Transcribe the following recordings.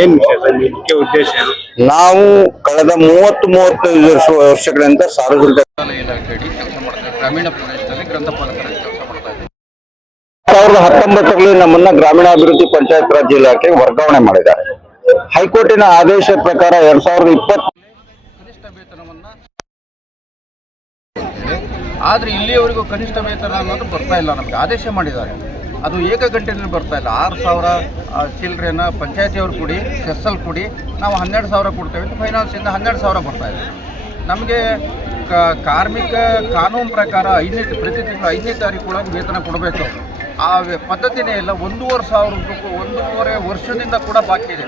ಏನ್ ಮುಖ್ಯ ಉದ್ದೇಶ ಏನು? ನಾವು ಕಳೆದ 30-35 ವರ್ಷಗಳಿಂದ ಸಾರ್ವಜನಿಕ ಇಲಾಖೆಯಡಿ ಕೆಲಸ ಮಾಡ್ತಾ ಗ್ರಾಮೀಣ ಪ್ರದೇಶದಲ್ಲಿ ಗ್ರಂಥಪಾಲಕರಾಗಿ ಕೆಲಸ ಮಾಡ್ತಾ ಇದ್ದೀವಿ. 2019ರಲ್ಲಿ ನಮ್ಮನ್ನ ಗ್ರಾಮೀಣಾಭಿವೃದ್ಧಿ ಪಂಚಾಯತ್ ರಾಜ್ ಇಲಾಖೆಗೆ ವರ್ಗಾವಣೆ ಮಾಡಿದ್ದಾರೆ. ಹೈಕೋರ್ಟಿನ ಆದೇಶ ಪ್ರಕಾರ 2020 ಕನಿಷ್ಠ ವೇತನವನ್ನ ಆದ್ರೆ ಇಲ್ಲಿಯವರೆಗೂ ಕನಿಷ್ಠ ವೇತನ ಅನ್ನೋದು ಬರ್ತಾ ಇಲ್ಲ. ನಮಗೆ ಆದೇಶ ಮಾಡಿದ್ದಾರೆ, ಅದು ಏಕಗಂಟೆಯಲ್ಲಿ ಬರ್ತಾ ಇಲ್ಲ. 6,000 ಚಿಲ್ಡ್ರನ್ನ ಪಂಚಾಯತಿಯವ್ರು ಕೊಡಿ, ಸೆಸ್ಸಲ್ಲಿ ಕೊಡಿ, ನಾವು 12,000 ಕೊಡ್ತೇವೆ ಅಂತ ಫೈನಾನ್ಸಿಂದ 12,000 ಬರ್ತಾ ಇದೆ. ನಮಗೆ ಕಾರ್ಮಿಕ ಕಾನೂನು ಪ್ರಕಾರ ಪ್ರತಿ ತಿಂಗಳು 5ನೇ ತಾರೀಕು ಕೂಡ ವೇತನ ಕೊಡಬೇಕು. ಆ ಪದ್ಧತಿನೇ ಇಲ್ಲ. 1,500 ವರ್ಷದಿಂದ ಕೂಡ ಬಾಕಿ ಇದೆ.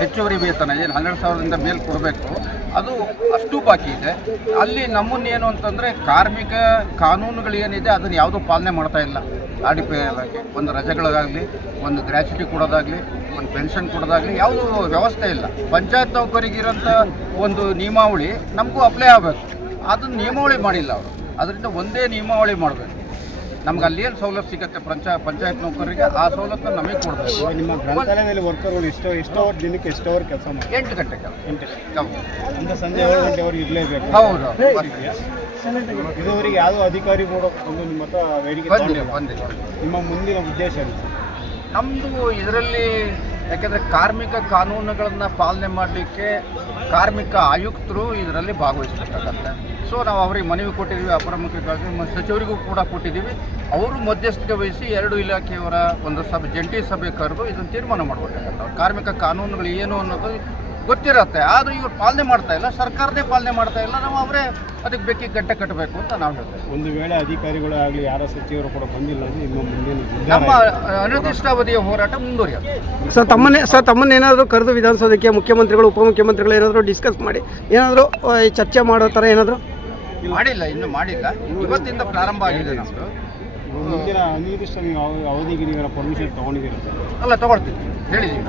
ಹೆಚ್ಚುವರಿ ವೇತನ ಏನು 12,000ದಿಂದ ಮೇಲೆ ಕೊಡಬೇಕು, ಅದು ಅಷ್ಟು ಬಾಕಿ ಇದೆ. ಅಲ್ಲಿ ನಮ್ಮನ್ನೇನು ಅಂತಂದರೆ ಕಾರ್ಮಿಕ ಕಾನೂನುಗಳು ಏನಿದೆ ಅದನ್ನು ಯಾವುದೂ ಪಾಲನೆ ಮಾಡ್ತಾ ಇಲ್ಲ. RDPI ಇಲಾಖೆ ಒಂದು ರಜೆಗಳಿಗಾಗಲಿ, ಒಂದು ಗ್ರ್ಯಾಚ್ಯುಟಿ ಕೊಡೋದಾಗಲಿ, ಒಂದು ಪೆನ್ಷನ್ ಕೊಡೋದಾಗಲಿ ಯಾವುದೂ ವ್ಯವಸ್ಥೆ ಇಲ್ಲ. ಪಂಚಾಯತ್ ನೌಕರಿಗಿರೋಂಥ ಒಂದು ನಿಯಮಾವಳಿ ನಮಗೂ ಅಪ್ಲೈ ಆಗಬೇಕು, ಅದನ್ನು ನಿಯಮಾವಳಿ ಮಾಡಿಲ್ಲ ಅವರು. ಅದರಿಂದ ಒಂದೇ ನಿಯಮಾವಳಿ ಮಾಡಬೇಕು. ನಮ್ಗೆ ಅಲ್ಲಿ ಏನು ಸವಲತ್ತು ಸಿಗುತ್ತೆ ಪಂಚಾಯತ್ ನೌಕರರಿಗೆ, ಆ ಸವಲತ್ತು ನಮಗೆ ಕೊಡಬೇಕು. ನಿಮ್ಮ ಗ್ರಂಥಾಲಯದಲ್ಲಿ ವರ್ಕರ್ಗಳು ಎಷ್ಟು ಅವರ್ ದಿನಕ್ಕೆ ಎಷ್ಟು ಅವರ್ ಕೆಲಸ ಮಾಡಿ? 8 ಗಂಟೆ ಕೆಲಸ. 8 ಅಂದರೆ ಸಂಜೆ 7 ಗಂಟೆವರೆಗೆ ಇರಲೇಬೇಕು. ಹೌದು. ಇದುವರೆಗೆ ಯಾವುದೋ ಅಧಿಕಾರಿ ಒಂದು ನಿಮ್ಮ ಹತ್ರ ಬೇಡಿಕೆ ಬಂದಿಲ್ಲ. ನಿಮ್ಮ ಮುಂದಿನ ಉದ್ದೇಶ ನಮ್ಮದು ಇದರಲ್ಲಿ ಯಾಕೆಂದರೆ ಕಾರ್ಮಿಕ ಕಾನೂನುಗಳನ್ನು ಪಾಲನೆ ಮಾಡಲಿಕ್ಕೆ ಕಾರ್ಮಿಕ ಆಯುಕ್ತರು ಇದರಲ್ಲಿ ಭಾಗವಹಿಸಬೇಕಾಗತ್ತೆ. ಸೊ ನಾವು ಅವರಿಗೆ ಮನವಿ ಕೊಟ್ಟಿದ್ದೀವಿ, ಅಪರ ಮುಖ್ಯ ಸಚಿವರಿಗೂ ಕೂಡ ಕೊಟ್ಟಿದ್ದೀವಿ. ಅವರು ಮಧ್ಯಸ್ಥಿಕೆ ವಹಿಸಿ 2 ಇಲಾಖೆಯವರ ಒಂದು ಜಂಟಿ ಸಭೆ ಕರೆದು ಇದನ್ನು ತೀರ್ಮಾನ ಮಾಡಬೇಕಾಗತ್ತೆ. ಕಾರ್ಮಿಕ ಕಾನೂನುಗಳು ಏನು ಅನ್ನೋದು ಗೊತ್ತಿರುತ್ತೆ, ಆದರೆ ಇವರು ಪಾಲನೆ ಮಾಡ್ತಾ ಇಲ್ಲ, ಸರ್ಕಾರದೇ ಪಾಲನೆ ಮಾಡ್ತಾ ಇಲ್ಲ. ನಾವು ಅವರೇ ಅದಕ್ಕೆ ಬೇಕಿ ಗಂಟೆ ಕಟ್ಟಬೇಕು ಅಂತ ನಾವು ಹೇಳ್ತೇವೆ. ಒಂದು ವೇಳೆ ಅಧಿಕಾರಿಗಳು ಆಗಲಿ ಯಾರ ಸಚಿವರು ಕೂಡ ಬಂದಿಲ್ಲ ಅಂದರೆ ಇನ್ನು ಮುಂದಿನ ನಮ್ಮ ಅನಿರ್ದಿಷ್ಟಾವಧಿಯ ಹೋರಾಟ ಮುಂದುವರಿಯುತ್ತೆ. ತಮ್ಮನ್ನೇನಾದರೂ ಕರೆದು ವಿಧಾನಸೌಧಕ್ಕೆ ಮುಖ್ಯಮಂತ್ರಿಗಳು ಉಪಮುಖ್ಯಮಂತ್ರಿಗಳು ಏನಾದರೂ ಡಿಸ್ಕಸ್ ಮಾಡಿ ಏನಾದರೂ ಚರ್ಚೆ ಮಾಡೋ ಥರ ಏನಾದರೂ ಮಾಡಿಲ್ಲ, ಇನ್ನೂ ಮಾಡಿಲ್ಲ. ಇವತ್ತಿಂದ ಪ್ರಾರಂಭ ಆಗಿದೆ ನಮ್ಮದು. ಮುಂದಿನ ಅನಿರ್ದಿಷ್ಟ ಅವಧಿಗೆ ನೀವು ಪರ್ಮಿಷನ್ ತೊಗೊಂಡಿದ್ದೀರಾ ಸರ್? ಅಲ್ಲ, ತೊಗೊಳ್ತೀವಿ, ಹೇಳಿದ್ದೀವಿ.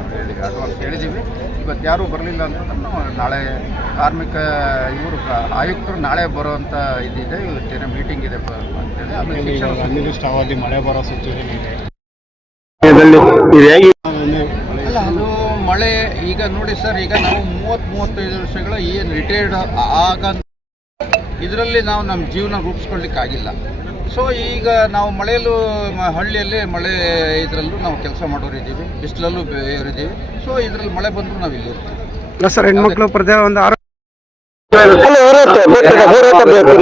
ಅಡ್ವಾನ್ಸ್ ಹೇಳಿದ್ದೀವಿ. ಇವತ್ತು ಯಾರೂ ಬರಲಿಲ್ಲ ಅಂತ ನಾವು ನಾಳೆ ಕಾರ್ಮಿಕ ಆಯುಕ್ತರು ನಾಳೆ ಬರುವಂಥ ಇದಿದೆ, ಇವತ್ತೇನೋ ಮೀಟಿಂಗ್ ಇದೆ ಅಂತೇಳಿ. ಅನಿರ್ದಿಷ್ಟ ಅವಧಿ ಮಳೆ ಬರೋ ಸಿಚುವೇಶನ್ ಇದೆ. ಅದು ಮಳೆ ಈಗ ನೋಡಿ ಸರ್, ಈಗ ನಾವು 30-35 ವರ್ಷಗಳ ಏನು ರಿಟೈರ್ಡ್ ಆಗ ಇದರಲ್ಲಿ ನಾವು ನಮ್ಮ ಜೀವನ ರೂಪಿಸ್ಕೊಳ್ಳಿಕ್ಕಾಗಿಲ್ಲ. ಸೊ ಈಗ ನಾವು ಮಳೆಯಲ್ಲೂ ಹಳ್ಳಿಯಲ್ಲಿ ಮಳೆ ಇದರಲ್ಲೂ ನಾವು ಕೆಲಸ ಮಾಡೋರಿದ್ದೀವಿ, ಬಿಸಿಲಲ್ಲೂ ಇರಿದ್ದೀವಿ. ಸೊ ಇದರಲ್ಲಿ ಮಳೆ ಬಂದರೂ ನಾವು ಇಲ್ಲಿ ಇರ್ತೀವಿ ಸರ್. ಹೆಣ್ಮಕ್ಳು ಒಂದು ಹೋರಾಟ ಬೇಕು,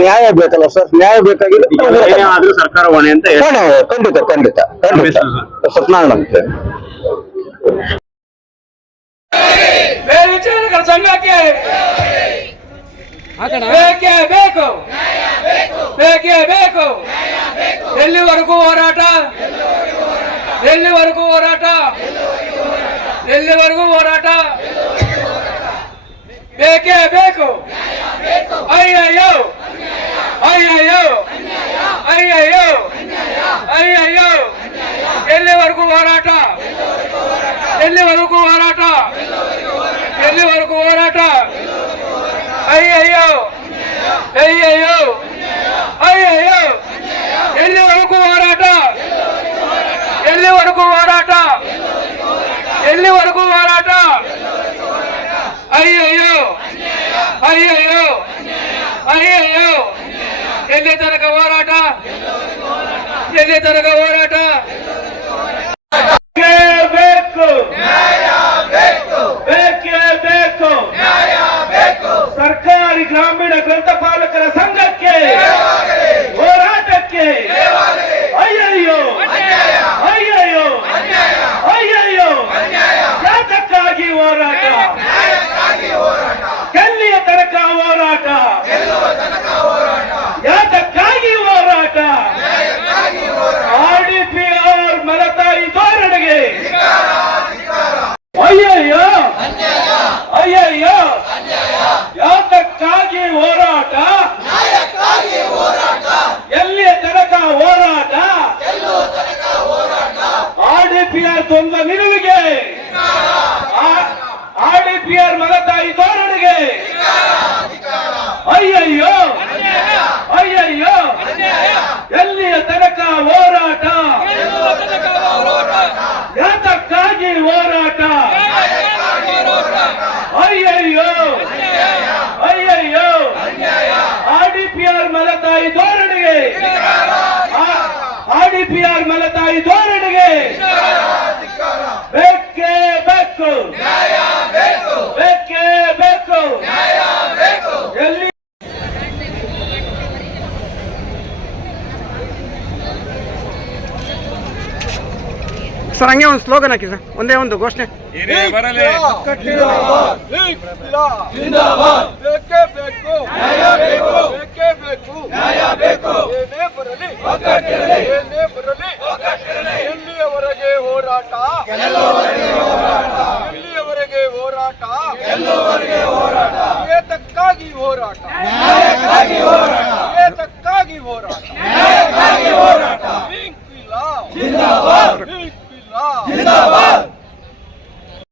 ನ್ಯಾಯ ಬೇಕಲ್ಲ ಸರ್. ನ್ಯಾಯ ಬೇಕಾಗಿದೆ, ಸರ್ಕಾರ ಹೊಣೆ ಅಂತ. ಖಂಡಿತ ಸತ್ಯನಾರಾಯಣ ಅಂತ ಸಂಘಕ್ಕೆ ಬೇಕೇ ಬೇಕು. ಎಲ್ಲಿವರೆಗೂ ಹೋರಾಟ? ಬೇಕೇ ಬೇಕು. ಅಯ್ಯಯ್ಯೋ ಎಲ್ಲಿವರೆಗೂ ಹೋರಾಟ? ಅಯ್ಯಯ್ಯೋ ಎಲ್ಲಿವರೆಗೂ ಹೋರಾಟ? ಅಯ್ಯಯ್ಯೋ ಎಲ್ಲಿ ತನಕ ಹೋರಾಟ? ಸರ್ಕಾರಿ ಗ್ರಾಮೀಣ ಗ್ರಂಥಪಾಲಕರ ಸಂಘಕ್ಕೆ ಹೋರಾಟಕ್ಕೆ ಅಯ್ಯಯ್ಯೋ ಯಾತಕ್ಕಾಗಿ ಹೋರಾಟ? ಎಲ್ಲಿಯ ತನಕ ಹೋರಾಟ? ಯಾತಕ್ಕಾಗಿ ಹೋರಾಟ? RDPI ಮಲತಾಯಿ ಧೋರಣೆಗೆ, ಆರ್ಡಿಪಿಆರ್ ಮಲತಾಯಿ ಧೋರಣೆಗೆ ಬೇಕೇ ಬೇಕು, ಬೇಕೇ ಬೇಕು. ಎಲ್ಲಿ ಸರ್ ಹಂಗೆ ಒಂದು ಸ್ಲೋಗನ್ ಹಾಕಿ ಸರ್, ಒಂದೇ ಒಂದು ಘೋಷಣೆ. ಎಲ್ಲಿಯವರೆಗೆ ಹೋರಾಟ, ಎಲ್ಲಿಯವರೆಗೆ ಹೋರಾಟ, ಏತಕ್ಕಾಗಿ ಹೋರಾಟ, ಏತಕ್ಕಾಗಿ ಹೋರಾಟ. ಜಿಂದಾಬಾದ್, ಜಿಂದಾಬಾದ್.